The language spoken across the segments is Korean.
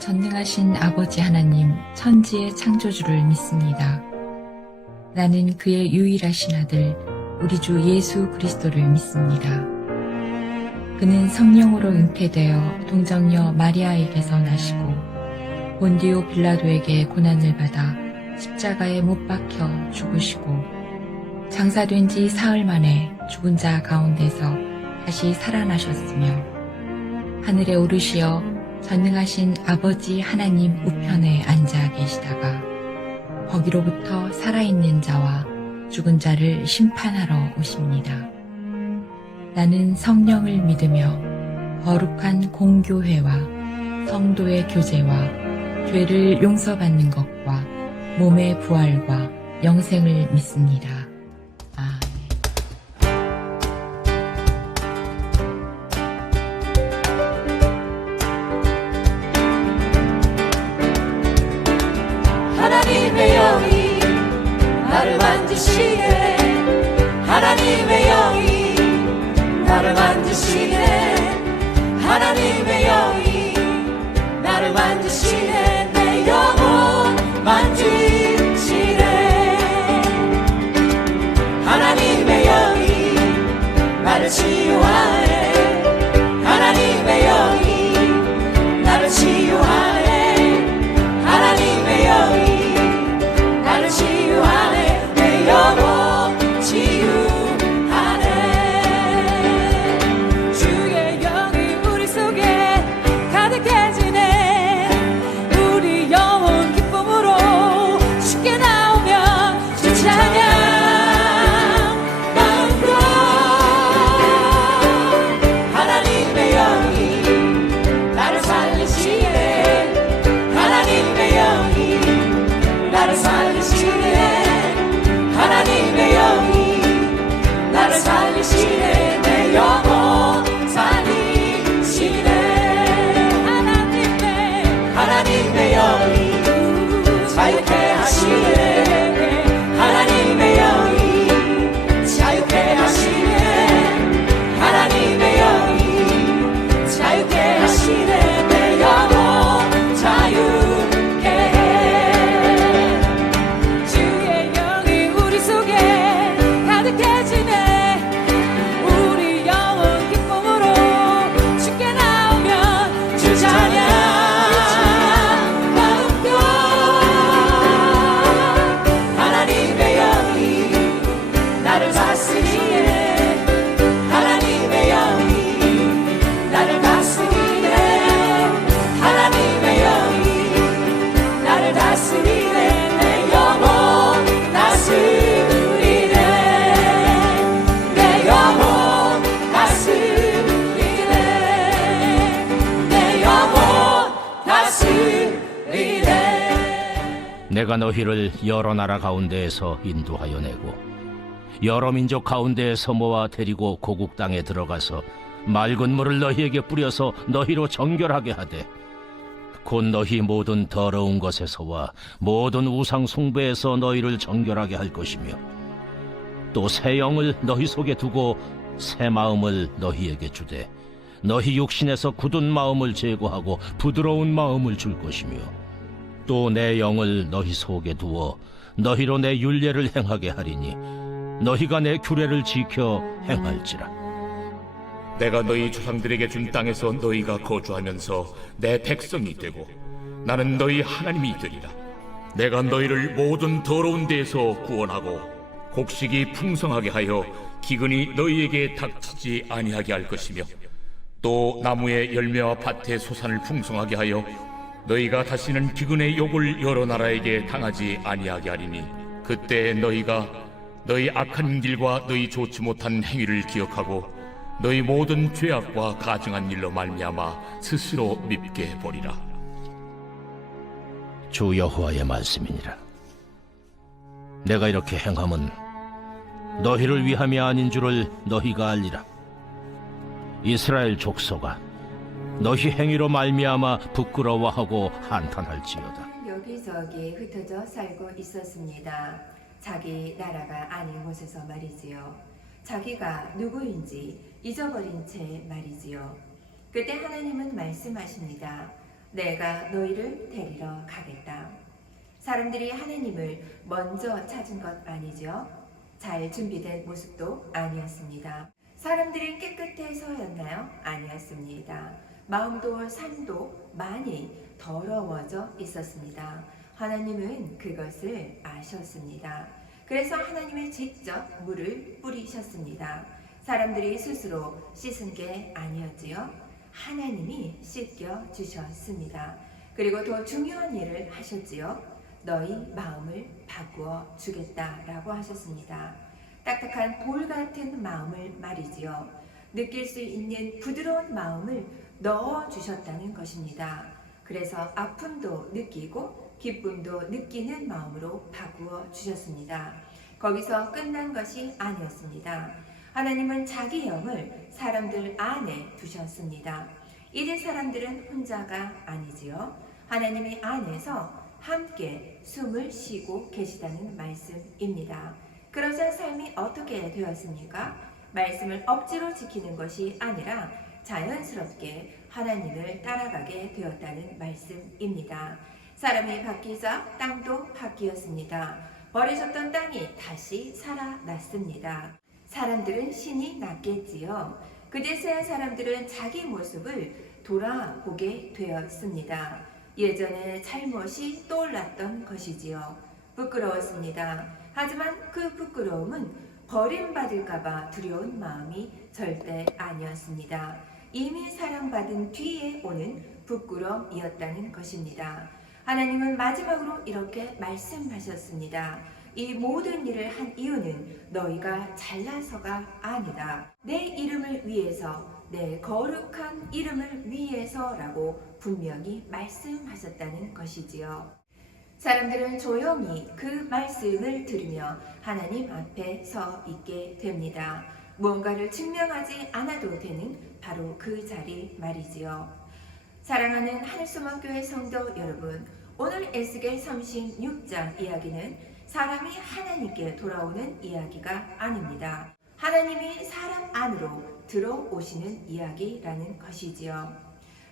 전능하신 아버지 하나님 천지의 창조주를 믿습니다. 나는 그의 유일하신 아들 우리 주 예수 그리스도를 믿습니다. 그는 성령으로 잉태되어 동정녀 마리아에게서 나시고 본디오 빌라도에게 고난을 받아 십자가에 못 박혀 죽으시고 장사된 지 사흘 만에 죽은 자 가운데서 다시 살아나셨으며 하늘에 오르시어 전능하신 아버지 하나님 우편에 앉아 계시다가 거기로부터 살아있는 자와 죽은 자를 심판하러 오십니다. 나는 성령을 믿으며 거룩한 공교회와 성도의 교제와 죄를 용서받는 것과 몸의 부활과 영생을 믿습니다. 하나님의 영이 나를 만지시네. 하나님의 영이 나를 만지시네. 하나님의 영이 나를 만지시네. 내 영혼 만지시네. 하나님의 영이 나를 치유하네. 하나님의 영이 나를 치유하네. 하나님의 영이 치유하네. 내 영혼 치유하네. 주의 영이 우리 속에 가득해지네. 우리 영혼 기쁨으로 쉽게 나오면 주 찬양 마음껏. 하나님의 영이 나를 살리시네. 하나님의 영이 나를 살리시네. 하나님의 영이 나를 살리시네. 내 영혼 살리시네. 하나님의 영이 자유케 하시네. 하나님의 영이 자유케 하시네. 하나님의 영이 자유케 하시네. 내 영혼 자유케 해. 주의 영이 우리 속에 가득해지네. 우리 영혼 기쁨으로 쉽게 나오면 주 찬양 마음껏. 하나님의 영이 나를 다스리네. 하나님의 영이 나를 다스리네. 하나님의 영이 나를 다스리네. 내 영혼 다스리네. 내 영혼 다스리네. 내 영혼 다스리네. 내가 너희를 여러 나라 가운데에서 인도하여 내고 여러 민족 가운데에서 모아 데리고 고국 땅에 들어가서 맑은 물을 너희에게 뿌려서 너희로 정결하게 하되 곧 너희 모든 더러운 것에서와 모든 우상 숭배에서 너희를 정결하게 할 것이며 또 새 영을 너희 속에 두고 새 마음을 너희에게 주되 너희 육신에서 굳은 마음을 제거하고 부드러운 마음을 줄 것이며 또 내 영을 너희 속에 두어 너희로 내 율례를 행하게 하리니 너희가 내 규례를 지켜 행할지라. 내가 너희 조상들에게 준 땅에서 너희가 거주하면서 내 백성이 되고 나는 너희 하나님이 되리라. 내가 너희를 모든 더러운 데에서 구원하고 곡식이 풍성하게 하여 기근이 너희에게 닥치지 아니하게 할 것이며 또 나무의 열매와 밭의 소산을 풍성하게 하여 너희가 다시는 기근의 욕을 여러 나라에게 당하지 아니하게 하리니 그때 너희가 너희 악한 길과 너희 좋지 못한 행위를 기억하고 너희 모든 죄악과 가증한 일로 말미암아 스스로 밉게 보리라. 주 여호와의 말씀이니라. 내가 이렇게 행함은 너희를 위함이 아닌 줄을 너희가 알리라. 이스라엘 족속아, 너희 행위로 말미암아 부끄러워하고 한탄할지어다. 여기저기 흩어져 살고 있었습니다. 자기 나라가 아닌 곳에서 말이지요. 자기가 누구인지 잊어버린 채 말이지요. 그때 하나님은 말씀하십니다. 내가 너희를 데리러 가겠다. 사람들이 하나님을 먼저 찾은 것 아니죠? 잘 준비된 모습도 아니었습니다. 사람들이 깨끗해서였나요? 아니었습니다. 마음도 삶도 많이 더러워져 있었습니다. 하나님은 그것을 아셨습니다. 그래서 하나님이 직접 물을 뿌리셨습니다. 사람들이 스스로 씻은 게 아니었지요. 하나님이 씻겨 주셨습니다. 그리고 더 중요한 일을 하셨지요. 너희 마음을 바꾸어 주겠다라고 하셨습니다. 딱딱한 돌 같은 마음을 말이지요. 느낄 수 있는 부드러운 마음을 넣어 주셨다는 것입니다. 그래서 아픔도 느끼고 기쁨도 느끼는 마음으로 바꾸어 주셨습니다. 거기서 끝난 것이 아니었습니다. 하나님은 자기 영을 사람들 안에 두셨습니다. 이제 사람들은 혼자가 아니지요. 하나님이 안에서 함께 숨을 쉬고 계시다는 말씀입니다. 그러자 삶이 어떻게 되었습니까? 말씀을 억지로 지키는 것이 아니라 자연스럽게 하나님을 따라가게 되었다는 말씀입니다. 사람이 바뀌자 땅도 바뀌었습니다. 버려졌던 땅이 다시 살아났습니다. 사람들은 신이 났겠지요. 그제서야 사람들은 자기 모습을 돌아보게 되었습니다. 예전에 잘못이 떠올랐던 것이지요. 부끄러웠습니다. 하지만 그 부끄러움은 버림받을까봐 두려운 마음이 절대 아니었습니다. 이미 사랑받은 뒤에 오는 부끄러움이었다는 것입니다. 하나님은 마지막으로 이렇게 말씀하셨습니다. 이 모든 일을 한 이유는 너희가 잘나서가 아니다. 내 이름을 위해서, 내 거룩한 이름을 위해서라고 분명히 말씀하셨다는 것이지요. 사람들은 조용히 그 말씀을 들으며 하나님 앞에 서 있게 됩니다. 무언가를 증명하지 않아도 되는 바로 그 자리 말이지요. 사랑하는 하늘소망교회 성도 여러분, 오늘 에스겔 36장 이야기는 사람이 하나님께 돌아오는 이야기가 아닙니다. 하나님이 사람 안으로 들어오시는 이야기라는 것이지요.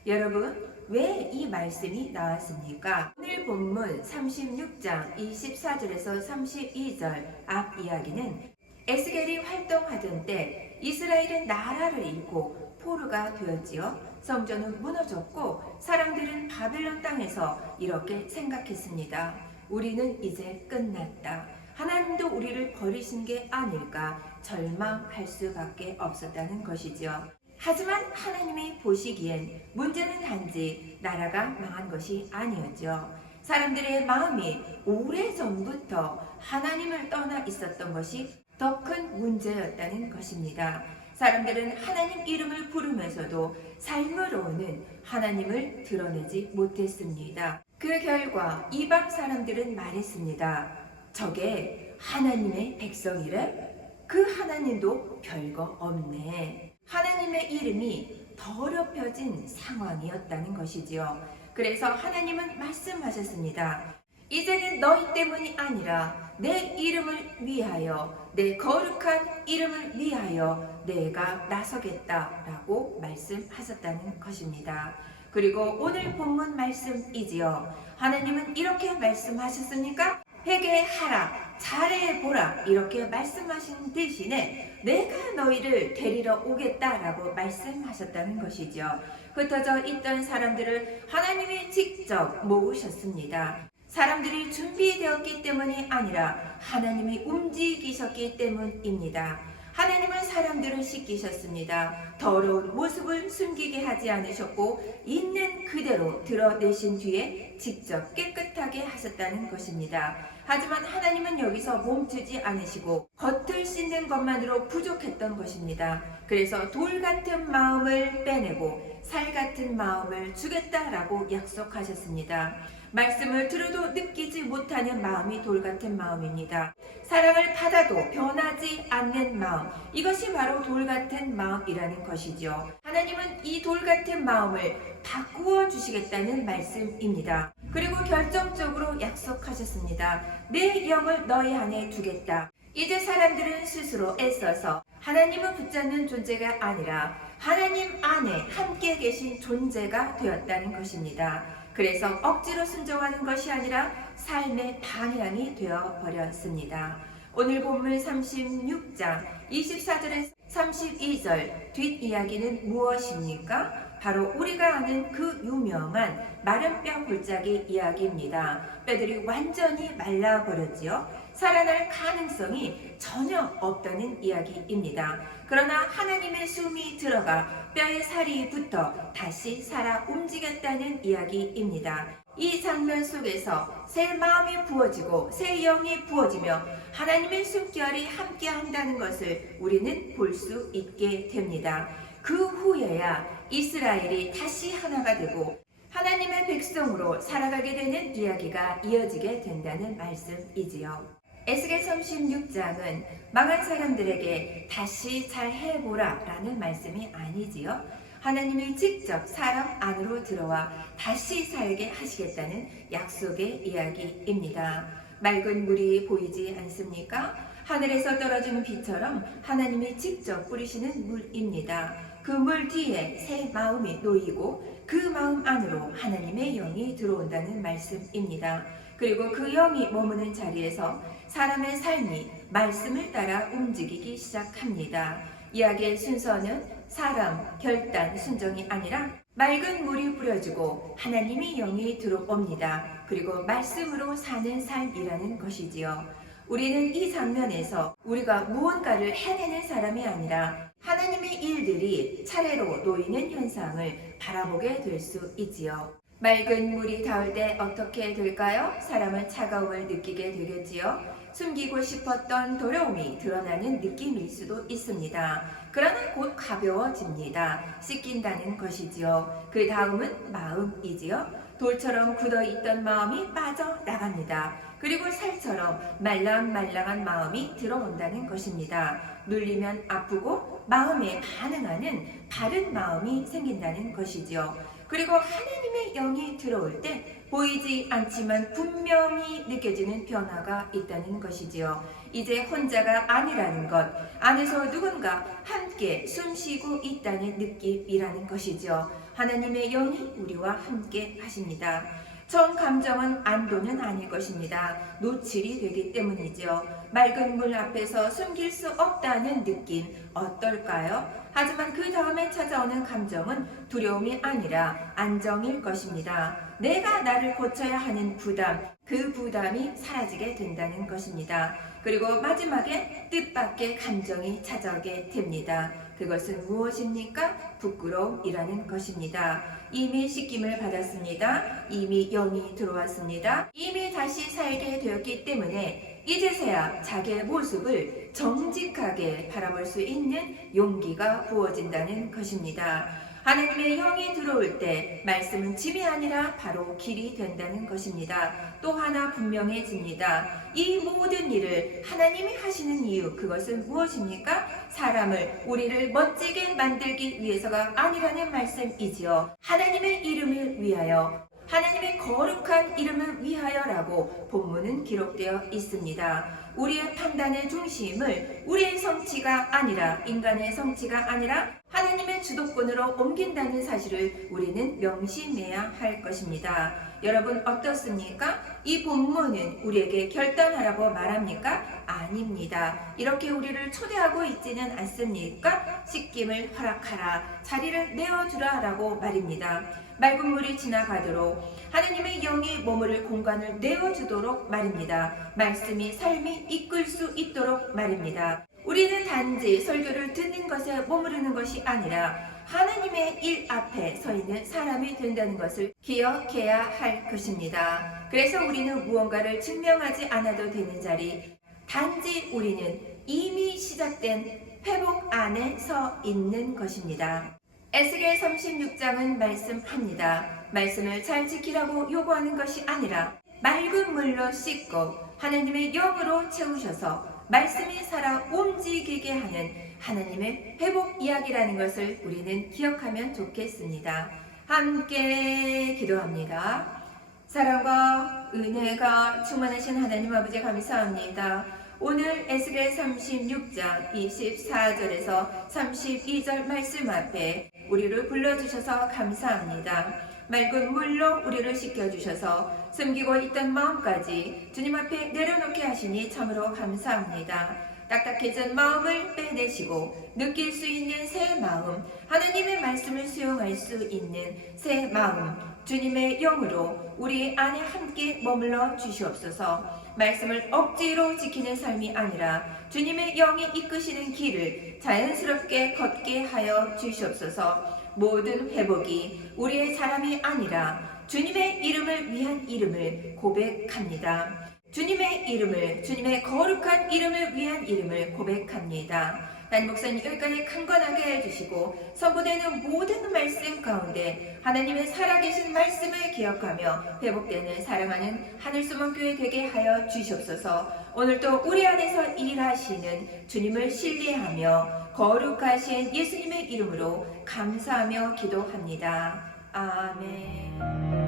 여러분, 왜 이 말씀이 나왔습니까? 오늘 본문 36장 24절에서 32절 앞 이야기는 에스겔이 활동하던 때 이스라엘은 나라를 잃고 포로가 되었지요. 성전은 무너졌고 사람들은 바벨론 땅에서 이렇게 생각했습니다. 우리는 이제 끝났다. 하나님도 우리를 버리신 게 아닐까 절망할 수밖에 없었다는 것이죠. 하지만 하나님이 보시기엔 문제는 단지 나라가 망한 것이 아니었죠. 사람들의 마음이 오래전부터 하나님을 떠나 있었던 것이 더 큰 문제였다는 것입니다. 사람들은 하나님 이름을 부르면서도 삶으로는 하나님을 드러내지 못했습니다. 그 결과 이방 사람들은 말했습니다. 저게 하나님의 백성이래? 그 하나님도 별거 없네. 하나님의 이름이 더럽혀진 상황이었다는 것이지요. 그래서 하나님은 말씀하셨습니다. 이제는 너희 때문이 아니라 내 이름을 위하여, 내 거룩한 이름을 위하여 내가 나서겠다라고 말씀하셨다는 것입니다. 그리고 오늘 본문 말씀이지요. 하나님은 이렇게 말씀하셨으니까 회개하라, 잘해보라 이렇게 말씀하신 대신에 내가 너희를 데리러 오겠다라고 말씀하셨다는 것이죠. 흩어져 있던 사람들을 하나님이 직접 모으셨습니다. 사람들이 준비되었기 때문이 아니라 하나님이 움직이셨기 때문입니다. 하나님은 사람들을 씻기셨습니다. 더러운 모습을 숨기게 하지 않으셨고 있는 그대로 드러내신 뒤에 직접 깨끗하게 하셨다는 것입니다. 하지만 하나님은 여기서 멈추지 않으시고 겉을 씻는 것만으로 부족했던 것입니다. 그래서 돌 같은 마음을 빼내고 살 같은 마음을 주겠다라고 약속하셨습니다. 말씀을 들어도 느끼지 못하는 마음이 돌 같은 마음입니다. 사랑을 받아도 변하지 않는 마음, 이것이 바로 돌 같은 마음이라는 것이죠. 하나님은 이 돌 같은 마음을 바꾸어 주시겠다는 말씀입니다. 그리고 결정적으로 약속하셨습니다. 내 영을 너희 안에 두겠다. 이제 사람들은 스스로 애써서 하나님을 붙잡는 존재가 아니라 하나님 안에 함께 계신 존재가 되었다는 것입니다. 그래서 억지로 순종하는 것이 아니라 삶의 방향이 되어 버렸습니다. 오늘 본문 36장 24절에서 32절 뒷이야기는 무엇입니까? 바로 우리가 아는 그 유명한 마른 뼈 골짜기 이야기입니다. 뼈들이 완전히 말라버렸지요. 살아날 가능성이 전혀 없다는 이야기입니다. 그러나 하나님의 숨이 들어가 뼈에 살이 붙어 다시 살아 움직였다는 이야기입니다. 이 장면 속에서 새 마음이 부어지고 새 영이 부어지며 하나님의 숨결이 함께 한다는 것을 우리는 볼 수 있게 됩니다. 그 후에야 이스라엘이 다시 하나가 되고 하나님의 백성으로 살아가게 되는 이야기가 이어지게 된다는 말씀이지요. 에스겔 36장은 망한 사람들에게 다시 잘 해보라 라는 말씀이 아니지요. 하나님이 직접 사람 안으로 들어와 다시 살게 하시겠다는 약속의 이야기입니다. 맑은 물이 보이지 않습니까? 하늘에서 떨어지는 비처럼 하나님이 직접 뿌리시는 물입니다. 그 물 뒤에 새 마음이 놓이고 그 마음 안으로 하나님의 영이 들어온다는 말씀입니다. 그리고 그 영이 머무는 자리에서 사람의 삶이 말씀을 따라 움직이기 시작합니다. 이야기의 순서는 사람, 결단, 순종이 아니라 맑은 물이 뿌려지고 하나님의 영이 들어옵니다. 그리고 말씀으로 사는 삶이라는 것이지요. 우리는 이 장면에서 우리가 무언가를 해내는 사람이 아니라 하나님의 일들이 차례로 놓이는 현상을 바라보게 될 수 있지요. 맑은 물이 닿을 때 어떻게 될까요? 사람은 차가움을 느끼게 되겠지요. 숨기고 싶었던 두려움이 드러나는 느낌일 수도 있습니다. 그러나 곧 가벼워집니다. 씻긴다는 것이지요. 그 다음은 마음이지요. 돌처럼 굳어있던 마음이 빠져나갑니다. 그리고 살처럼 말랑말랑한 마음이 들어온다는 것입니다. 눌리면 아프고 마음에 반응하는 바른 마음이 생긴다는 것이지요. 그리고 하나님의 영이 들어올 때 보이지 않지만 분명히 느껴지는 변화가 있다는 것이지요. 이제 혼자가 아니라는 것, 안에서 누군가 함께 숨쉬고 있다는 느낌이라는 것이죠. 하나님의 영이 우리와 함께 하십니다. 처음 감정은 안도는 아닐 것입니다. 노출이 되기 때문이죠. 맑은 물 앞에서 숨길 수 없다는 느낌 어떨까요? 하지만 그 다음에 찾아오는 감정은 두려움이 아니라 안정일 것입니다. 내가 나를 고쳐야 하는 부담, 그 부담이 사라지게 된다는 것입니다. 그리고 마지막에 뜻밖의 감정이 찾아오게 됩니다. 그것은 무엇입니까? 부끄러움이라는 것입니다. 이미 씻김을 받았습니다. 이미 영이 들어왔습니다. 이미 다시 살게 되었기 때문에 이제서야 자기의 모습을 정직하게 바라볼 수 있는 용기가 부어진다는 것입니다. 하나님의 영이 들어올 때 말씀은 짐이 아니라 바로 길이 된다는 것입니다. 또 하나 분명해집니다. 이 모든 일을 하나님이 하시는 이유, 그것은 무엇입니까? 사람을, 우리를 멋지게 만들기 위해서가 아니라는 말씀이지요. 하나님의 이름을 위하여, 하나님의 거룩한 이름을 위하여라고 본문은 기록되어 있습니다. 우리의 판단의 중심을 우리의 성취가 아니라, 인간의 성취가 아니라 하나님의 주도권으로 옮긴다는 사실을 우리는 명심해야 할 것입니다. 여러분 어떻습니까? 이 본문은 우리에게 결단하라고 말합니까? 아닙니다. 이렇게 우리를 초대하고 있지는 않습니까? 씻김을 허락하라, 자리를 내어주라 라고 말입니다. 맑은 물이 지나가도록 하나님의 영이 머무를 공간을 내어주도록 말입니다. 말씀이 삶이 이끌 수 있도록 말입니다. 우리는 단지 설교를 듣는 것에 머무르는 것이 아니라 하나님의 일 앞에 서 있는 사람이 된다는 것을 기억해야 할 것입니다. 그래서 우리는 무언가를 증명하지 않아도 되는 자리, 단지 우리는 이미 시작된 회복 안에 서 있는 것입니다. 에스겔 36장은 말씀합니다. 말씀을 잘 지키라고 요구하는 것이 아니라 맑은 물로 씻고 하나님의 영으로 채우셔서 말씀이 살아 움직이게 하는 하나님의 회복 이야기라는 것을 우리는 기억하면 좋겠습니다. 함께 기도합니다. 사랑과 은혜가 충만하신 하나님 아버지 감사합니다. 오늘 에스겔 36장 24절에서 32절 말씀 앞에 우리를 불러주셔서 감사합니다. 맑은 물로 우리를 씻겨주셔서 숨기고 있던 마음까지 주님 앞에 내려놓게 하시니 참으로 감사합니다. 딱딱해진 마음을 빼내시고 느낄 수 있는 새 마음, 하나님의 말씀을 수용할 수 있는 새 마음, 주님의 영으로 우리 안에 함께 머물러 주시옵소서. 말씀을 억지로 지키는 삶이 아니라 주님의 영이 이끄시는 길을 자연스럽게 걷게 하여 주시옵소서. 모든 회복이 우리의 사람이 아니라 주님의 이름을 위한 이름을 고백합니다. 주님의 이름을, 주님의 거룩한 이름을 위한 이름을 고백합니다. 난 목사님 여기까지 강건하게 해주시고 선포되는 모든 말씀 가운데 하나님의 살아계신 말씀을 기억하며 회복되는 사랑하는 하늘소망교회 되게 하여 주시옵소서. 오늘도 우리 안에서 일하시는 주님을 신뢰하며 거룩하신 예수님의 이름으로 감사하며 기도합니다. 아멘.